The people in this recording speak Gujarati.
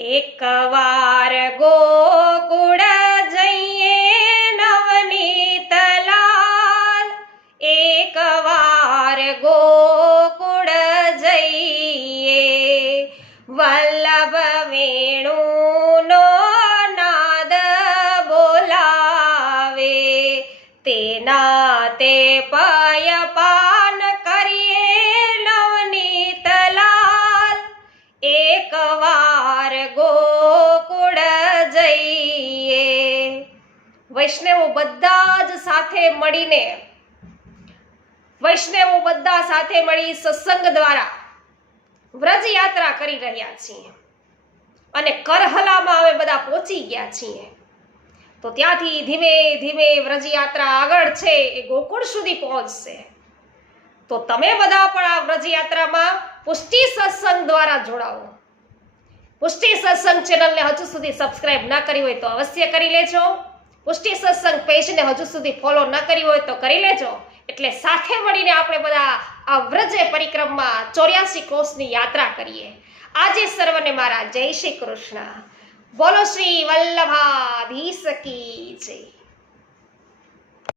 એક વાર ગોકુળ જઈએ નવનીત લાલ, એક વાર ગોકુળ જઈએ વલ્લભ વેણુનો નાદ બોલાવે, તેના તે પયપાન કરીએ નવનીત લાલ, એક વાર ગોકુળ જઈએ। વૈષ્ણવો બધા જ સાથે મળી સત્સંગ દ્વારા વ્રજ યાત્રા કરી રહ્યા છીએ અને કરહલામાં અમે બધા પહોંચી ગયા છીએ। તો ત્યાંથી ધીમે ધીમે વ્રજ યાત્રા આગળ છે એ ગોકુળ સુધી પહોંચશે। તો તમે બધા પણ આ વ્રજ યાત્રામાં પુષ્ટિ સત્સંગ દ્વારા જોડાવો। પુષ્ટિ સત્સંગ ચેનલને હજુ સુધી સબસ્ક્રાઇબ ના કરી હોય તો અવશ્ય કરી લેજો। પુષ્ટિ સત્સંગ પેજને હજુ સુધી ફોલો ન કરી હોય તો કરી લેજો, એટલે સાથે મળીને આપણે બધા આ વ્રજ પરિક્રમા 84 કોષની યાત્રા કરીએ। આજે સર્વને મારા જય શ્રી કૃષ્ણ। બોલો શ્રી વલ્લભાધીશ કી જય।